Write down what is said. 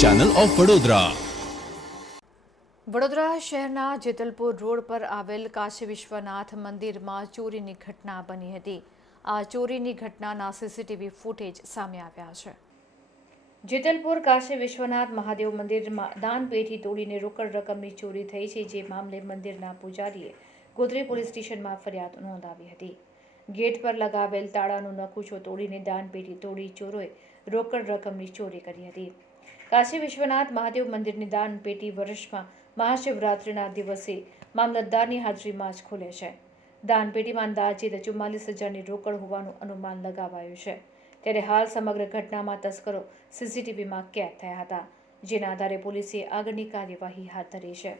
Channel of Vadodara Vadodara શહેરના Jetalpur road પર આવેલ કાશી વિશ્વનાથ મંદિરમાં ચોરીની ઘટના બની હતી. આ ચોરીની ઘટનાના સીસીટીવી ફૂટેજ સામે આવ્યા છે. જેતલપુર કાશી વિશ્વનાથ મહાદેવ મંદિરમાં દાનપેટી તોડીને રોકડ રકમની ચોરી થઈ છે, જે મામલે મંદિરના પૂજારીએ ગોધરી પોલીસ સ્ટેશનમાં ફરિયાદ નોંધાવી હતી. ગેટ પર લગાવેલ તાળાનું નકુચો તોડીને દાનપેટી તોડી ચોરોએ રોકડ રકમની ચોરી કરી હતી. કાશી વિશ્વનાથ મહાદેવ મંદિરની દાનપેટી વર્ષમાં મહાશિવરાત્રિના દિવસે મામલતદારની હાજરીમાં જ ખુલે છે. દાનપેટીમાં અંદાજિત ચુમ્માલીસ હજારની રોકડ હોવાનું અનુમાન લગાવાયું છે. ત્યારે હાલ સમગ્ર ઘટનામાં તસ્કરો સીસીટીવીમાં કેદ થયા હતા, જેના આધારે પોલીસે આગળની કાર્યવાહી હાથ ધરી છે.